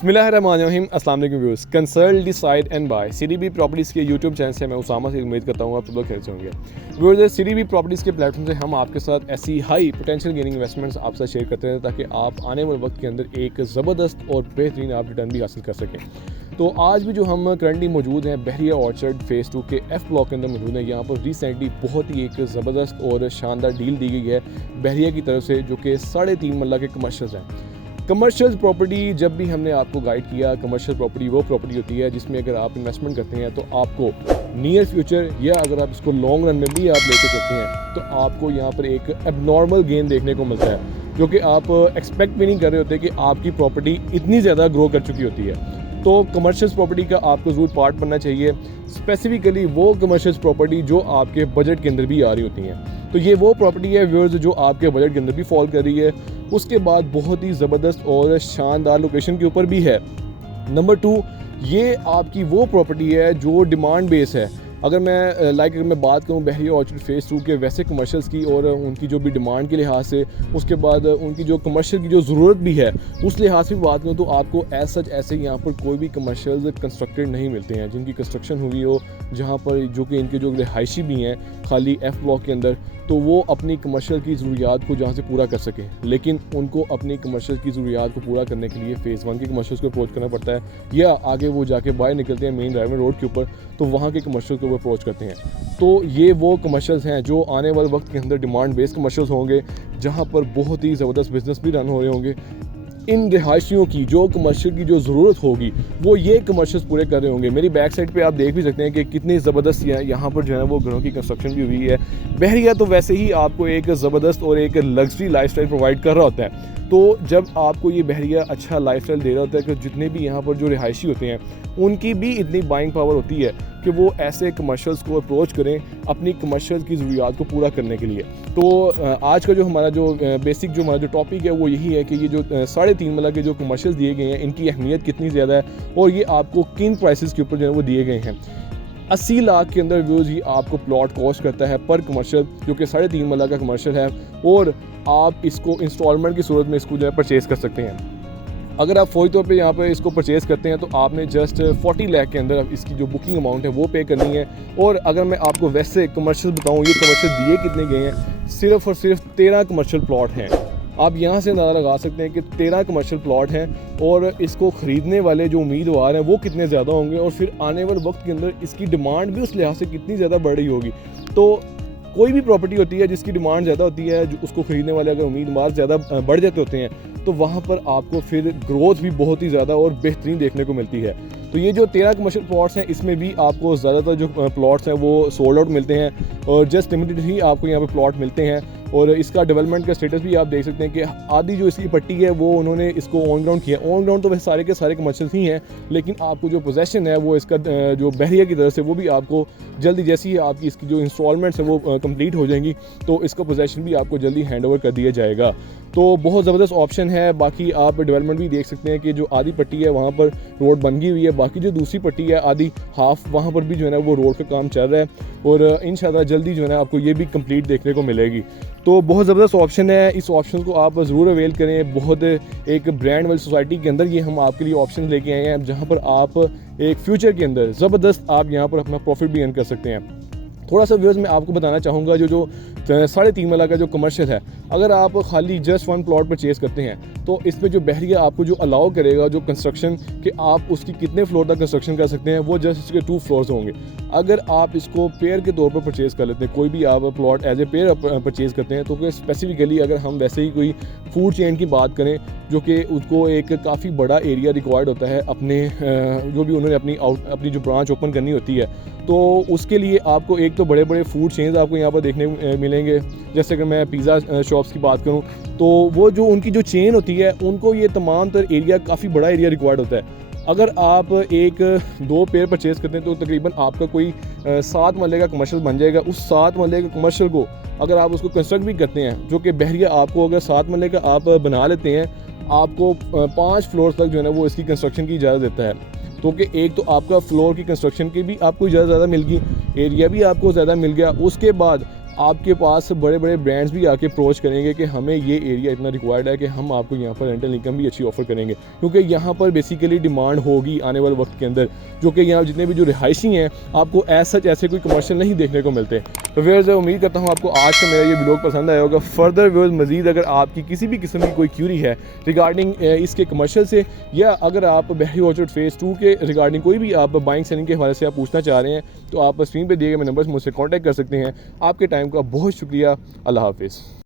बिस्मिल्लाहिर्रहमानिर्रहीम। अस्सलाम वालेकुम viewers. Consult decide and buy CDB properties के यूट्यूब चैनल से मैं उसामा से उम्मीद करता हूँ आप सब लोग खैरियत से होंगे। व्यूअर्स, सीडीबी प्रॉपर्टीज़ के प्लेटफॉर्म से हम आपके साथ ऐसी हाई पोटेंशियल गेनिंग इन्वेस्टमेंट्स आपसे शेयर करते हैं ताकि आप आने वाले वक्त के अंदर एक ज़बरदस्त और बेहतरीन आप रिटर्न भी हासिल कर सकें। तो आज भी जो हम करंटली मौजूद हैं बहरिया ऑर्चर्ड फेज़ 2 के F ब्लॉक के अंदर मौजूद हैं। यहाँ पर रिसेंटली बहुत ही एक ज़बरदस्त और शानदार डील दी गई है बहरिया की तरफ से, जो कि 3.5 मरला के कमर्शियल्स हैं। कमर्शियल प्रॉपर्टी जब भी हमने आपको गाइड किया, कमर्शियल प्रॉपर्टी वो प्रॉपर्टी होती है जिसमें अगर आप इन्वेस्टमेंट करते हैं तो आपको नियर फ्यूचर या अगर आप इसको लॉन्ग रन में भी आप लेके चलते हैं तो आपको यहाँ पर एक एबनॉर्मल गेन देखने को मिलता है, जो कि आप एक्सपेक्ट भी नहीं कर रहे होते कि आपकी प्रॉपर्टी इतनी ज़्यादा ग्रो कर चुकी होती है। तो कमर्शियल प्रॉपर्टी का आपको ज़रूर पार्ट बनना चाहिए, स्पेसिफिकली वो कमर्शियल प्रॉपर्टी जो आपके बजट के अंदर भी आ रही होती हैं। तो ये वो प्रॉपर्टी है व्यूअर्स जो आपके बजट के अंदर भी फॉल कर रही है, उसके बाद बहुत ही ज़बरदस्त और शानदार लोकेशन के ऊपर भी है। नंबर 2, ये आपकी वो प्रॉपर्टी है जो डिमांड बेस है। अगर मैं बात करूँ बहरिया ऑर्चर्ड फेज़ 2 के वैसे कमर्शियल्स की और उनकी जो भी डिमांड के लिहाज से, उसके बाद उनकी जो कमर्शियल की जो ज़रूरत भी है उस लिहाज से भी बात करूँ तो आपको एज सच ऐसे यहाँ पर कोई भी कमर्शियल्स कंस्ट्रक्टेड नहीं मिलते हैं जिनकी कंस्ट्रक्शन हुई हो, जहाँ पर जो कि इनके जो रिहायशी भी हैं खाली F ब्लॉक के अंदर, तो वो अपनी कमर्शियल की ज़रूरियात को जहाँ से पूरा कर सकें। लेकिन उनको अपनी कमर्शियल की ज़रूरियात को पूरा करने के लिए फ़ेज़ 1 के कमर्शियल्स को अप्रोच करना पड़ता है, या आगे वो जाके बाहर निकलते हैं मेन ड्राइवर रोड के ऊपर तो वहाँ के कमर्शियल को वो अप्रोच करते हैं। तो ये वो कमर्शियल्स हैं जो आने वाले वक्त के अंदर डिमांड बेस्ड कमर्शियल्स होंगे, जहाँ पर बहुत ही ज़बरदस्त बिजनेस भी रन हो रहे होंगे। इन रिहायशियों की जो कमर्शियल की जो ज़रूरत होगी वो ये कमर्शियल्स पूरे कर रहे होंगे। मेरी बैक साइड पे आप देख भी सकते हैं कि कितनी ज़बरदस्त यहाँ पर जो है वो घरों की कंस्ट्रक्शन भी हुई है। बहरिया तो वैसे ही आपको एक ज़बरदस्त और एक लग्जरी लाइफस्टाइल प्रोवाइड कर रहा होता है। तो जब आपको ये बहरिया अच्छा लाइफस्टाइल दे रहा होता है कि जितने भी यहाँ पर जो रिहायशी होते हैं उनकी भी इतनी बाइंग पावर होती है कि वो ऐसे कमर्शियल्स को अप्रोच करें अपनी कमर्शियल की ज़रूरियात को पूरा करने के लिए। तो आज का जो हमारा जो बेसिक जो हमारा जो टॉपिक है वो यही है कि ये जो 3.5 मरला के जो कमर्शियल्स दिए गए हैं इनकी अहमियत कितनी ज़्यादा है और ये आपको किन प्राइसेस के ऊपर जो है वो दिए गए हैं। 80 लाख के अंदर व्यूज़ ही आपको प्लॉट कॉस्ट करता है पर कमर्शियल, जो कि 3.5 मरला का कमर्शियल है, और आप इसको इंस्टॉलमेंट की सूरत में इसको जो है परचेज़ कर सकते हैं। अगर आप फौरी तौर पे यहाँ पर इसको परचेज़ करते हैं तो आपने जस्ट 40 लाख के अंदर इसकी जो बुकिंग अमाउंट है वो पे करनी है। और अगर मैं आपको वैसे कमर्शियल बताऊँ, ये कमर्शियल दिए कितने गए हैं, सिर्फ़ और सिर्फ 13 कमर्शियल प्लॉट हैं। आप यहाँ से अंदाज़ा लगा सकते हैं कि 13 कमर्शियल प्लॉट हैं और इसको ख़रीदने वाले जो उम्मीदवार हैं वो कितने ज़्यादा होंगे, और फिर आने वाले वक्त के अंदर इसकी डिमांड भी उस लिहाज से कितनी ज़्यादा बढ़ रही होगी। तो कोई भी प्रॉपर्टी होती है जिसकी डिमांड ज़्यादा होती है, जो उसको ख़रीदने वाले अगर उम्मीदवार ज़्यादा बढ़ जाते होते हैं तो वहाँ पर आपको फिर ग्रोथ भी बहुत ही ज़्यादा और बेहतरीन देखने को मिलती है। तो ये जो 13 कमर्शियल प्लॉट्स हैं इसमें भी आपको ज़्यादातर जो प्लॉट्स हैं वो सोल्ड आउट मिलते हैं और जस्ट लिमिटेड ही आपको यहाँ पे प्लॉट मिलते हैं। और इसका डेवलपमेंट का स्टेटस भी आप देख सकते हैं कि आधी जो इसकी पट्टी है वो उन्होंने इसको ऑन ग्राउंड किया। ऑन ग्राउंड तो वैसे सारे के सारे कमर्शियल ही हैं, लेकिन आपको जो पोजेसन है वो इसका जो बहरिया की तरफ से वो भी आपको जल्दी, जैसी ही आपकी इसकी जो इंस्टॉलमेंट्स है वो कंप्लीट हो जाएंगी तो इसका पोजेसन भी आपको जल्दी हैंड ओवर कर दिया जाएगा। तो बहुत ज़बरदस्त ऑप्शन है। बाकी आप डेवलपमेंट भी देख सकते हैं कि जो आधी पट्टी है वहाँ पर रोड बन गई हुई है, बाकी जो दूसरी पट्टी है आधी हाफ वहाँ पर भी जो है ना वो रोड का काम चल रहा है और इंशाल्लाह जल्दी जो है ना आपको ये भी कंप्लीट देखने को मिलेगी। तो बहुत ज़बरदस्त ऑप्शन है, इस ऑप्शन को आप ज़रूर अवेल करें। बहुत एक ब्रांड वाली सोसाइटी के अंदर ये हम आपके लिए ऑप्शन लेके आए हैं जहाँ पर आप एक फ्यूचर के अंदर ज़बरदस्त आप यहाँ पर अपना प्रॉफिट भी अर्न कर सकते हैं। थोड़ा सा व्यूअर्स मैं आपको बताना चाहूँगा जो 3.5 मरला का जो कमर्शियल है, अगर आप खाली जस्ट 1 प्लॉट परचेज़ करते हैं तो इसमें जो बहरिया आपको जो अलाउ करेगा जो कंस्ट्रक्शन कि आप उसकी कितने फ्लोर तक कंस्ट्रक्शन कर सकते हैं वो जस्ट इसके 2 फ्लोर्स होंगे। अगर आप इसको पेयर के तौर पर परचेज़ कर लेते हैं, कोई भी आप plot as a pair purchase करते हैं, तो स्पेसिफिकली अगर हम वैसे ही कोई फूड चेन की बात करें जो कि उसको एक काफ़ी बड़ा एरिया रिक्वायर्ड होता है अपने जो भी उन्होंने अपनी जो ब्रांच ओपन करनी होती है, तो उसके लिए आपको एक तो बड़े बड़े फूड चेन्स आपको यहाँ पर देखने मिलेंगे। जैसे अगर मैं पिज़्ज़ा शॉप्स की बात करूँ तो वो जो उनकी जो चेन होती है उनको ये तमाम तर एरिया काफ़ी बड़ा एरिया रिक्वायर्ड होता है। अगर आप 1-2 पेयर परचेज़ करते हैं तो तकरीबन आपका कोई 7 मरले का कमर्शियल बन जाएगा। उस 7 मरले का कमर्शियल को अगर आप उसको कंस्ट्रक्ट भी करते हैं, जो कि बहरिया आपको अगर 7 मरले का आप बना लेते हैं, आपको 5 फ्लोर तक जो है ना वो इसकी कंस्ट्रक्शन की इजाज़त देता है। तो कि एक तो आपका फ्लोर की कंस्ट्रक्शन की भी आपको इजाज़त ज़्यादा मिल गई, एरिया भी आपको ज़्यादा मिल गया, उसके बाद आपके पास बड़े बड़े ब्रांड्स भी आके अप्रोच करेंगे कि हमें ये एरिया इतना रिक्वायर्ड है कि हम आपको यहाँ पर रेंटल इनकम भी अच्छी ऑफर करेंगे, क्योंकि यहाँ पर बेसिकली डिमांड होगी आने वाले वक्त के अंदर, जो कि यहाँ जितने भी जो रिहायशी हैं आपको ऐसे कोई कमर्शियल नहीं देखने को मिलते। तो व्यूअर्स उम्मीद करता हूँ आपको आज का मेरा ये व्लॉग पसंद आया होगा। फर्दर व्यूअर्स मजीद अगर आपकी किसी भी किस्म की कोई क्यूरी है रिगार्डिंग इसके कमर्शियल से, या अगर आप बहरी ऑर्चर्ड फेज़ 2 के रिगार्डिंग कोई भी आप बाइंग सेलिंग के हवाले से आप पूछना चाह रहे हैं, तो आप स्क्रीन पे दिए गए नंबर से मुझसे कांटेक्ट कर सकते हैं। आपके टाइम का बहुत शुक्रिया। अल्लाह हाफिज़।